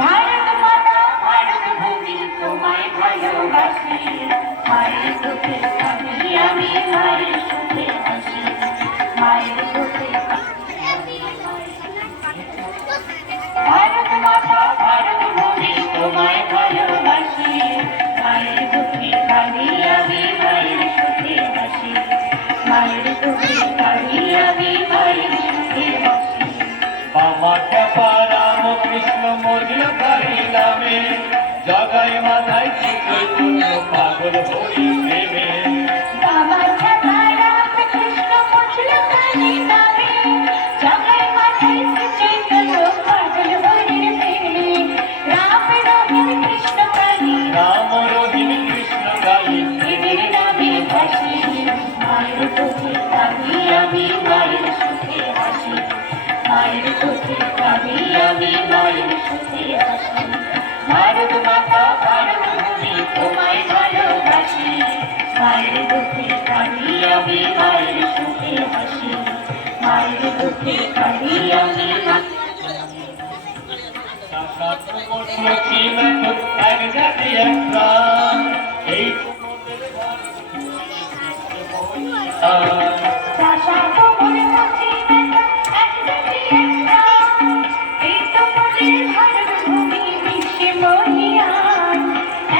ভারত মাতা ভারত ভূমি তোমায় ভালোবাসি, মায়ের দুঃখে কাঁদি আমি, মায়ের সুখে হাসি, মায়ের দুঃখে ভারত মাতা ভারত ভূমি তোমায় ভালোবাসি, মায়ের দুঃখে কাঁদি আমি, মায়ের সুখে হাসি, মায়ের দুঃখে কাঁদি আমি, মায়ের সুখে হাসি। বাবা খ্যাপা রাম কৃষ্ণ মজল নামে জগায় মাথায় চৈতন্য পাগল হরি প্রেমে। বাবা খ্যাপা রাম কৃষ্ণ মজল নামে জগায় মাথায় চৈতন্য পাগল হরি প্রেমে। রাম রহিম কৃষ্ণ কালী, রাম রহিম কৃষ্ণ কালী এদের নামে ভাসি, মায়ের দুঃখে কাঁদি আমি, মায়ের সুখে হাসি, মায়ের দুঃখে কাঁদি আমি, মায়ের সুখে হাসি। ভারত মাতা ভারত ভূমি তোমায় ভালোবাসি, মায়ের দুঃখে কাঁদি আমি, মায়ের সুখে হাসি, মায়ের দুঃখে কাঁদি আমি। এক জাতি এক প্রাণ, এই চাষা কোমল মুচি এক জাতি এক প্রাণ, এই তো মোদের ভারত ভূমি বিশ্বে মহিয়ান।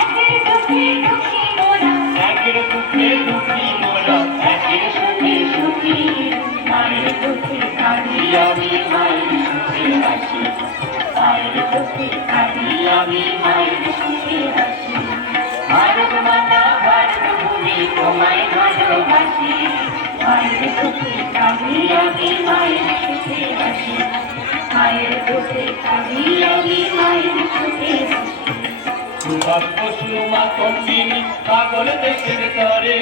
একের দুঃখে দুঃখী মোরা, একের দুঃখে দুঃখী মোরা, একের সুখে সুখী, মায়ের দুঃখে কাঁদি আমি, মায়ের সুখে হাসি, মায়ের দুঃখে কাঁদি আমি, মায়ের সুখে হাসি। ভারত মাতা ভারত ভূমি তোমায় ভালোবাসি, মায়ের দুঃখে কাঁদি আমি, মায়ের সুখে হাসি, মায়ের দুঃখে কাঁদি আমি, মায়ের সুখে হাসি। সুভাষ বসু মা কন্দিনী পাগল দেশের তরে,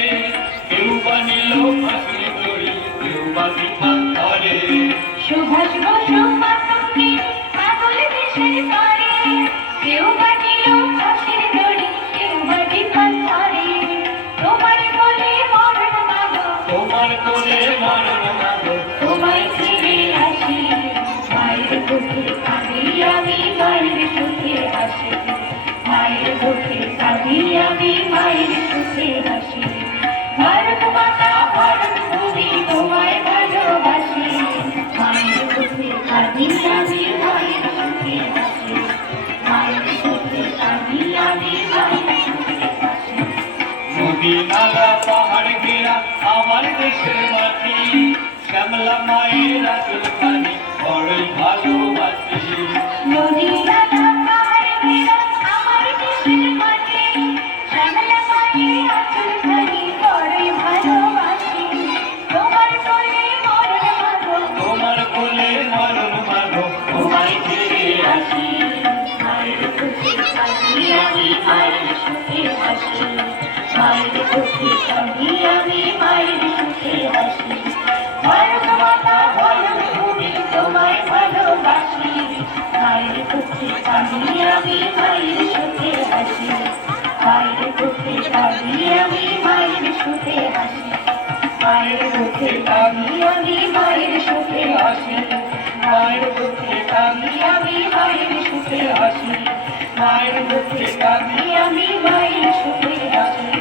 কেউ বা নিল ফাঁসির দড়ি, কেউ বা বিধান ধরে। সুভাষ বসু মাতঙ্গী পাগল দেশের তরে, কেউ বা নিল ফাঁসির দড়ি, কেউ বা বিধান ধরে। তোমার কোলে মরণ মাগো, তোমার কোলে মরণ মাগো, তোমায় ফিরে আসি, মায়ের দুঃখে কাঁদি আমি, মায়ের সুখে হাসি, মায়ের দুঃখে কাঁদি আমি, মায়ের সুখে হাসি। ভারত মাতা ভারত ভূমি তোমায় ভালোবাসি, মায়ের দুঃখে কাঁদি আমি, মায়ের সুখে হাসি, মায়ের দুঃখে কাঁদি আমি, মায়ের সুখে হাসি। নদী নালা পাহাড় ঘেরা আমার দেশের মাটি, শ্যামলা মায়ের আচল খানি বড়ই ভালোবাসি। নদী নালা পাহাড় ঘেরা আমার দেশের মাটি, শ্যামলা মায়ের আঁচল খানি বড়ই ভালোবাসি। তোমার কোলে মরণ মাগো, তোমার কোলে মরণ মাগো, তোমায় ফিরে আসি, মায়ের দুঃখে কাঁদি আমি, মায়ের সুখে হাসি, মায়ের দুঃখে কাঁদি আমি, মায়ের সুখে হাসি। ভারত মাতা ভারত ভূমি তোমায় ভালোবাসি, মায়ের দুঃখে কাঁদি আমি, মায়ের সুখে হাসি, মায়ের দুঃখে কাঁদি আমি, মায়ের সুখে হাসি, মায়ের দুঃখে কাঁদি আমি, মায়ের সুখে হাসি, মায়ের দুঃখে কাঁদি আমি, মায়ের সুখে হাসি, মায়ের দুঃখে কাঁদি আমি, মায়ের সুখে হাসি।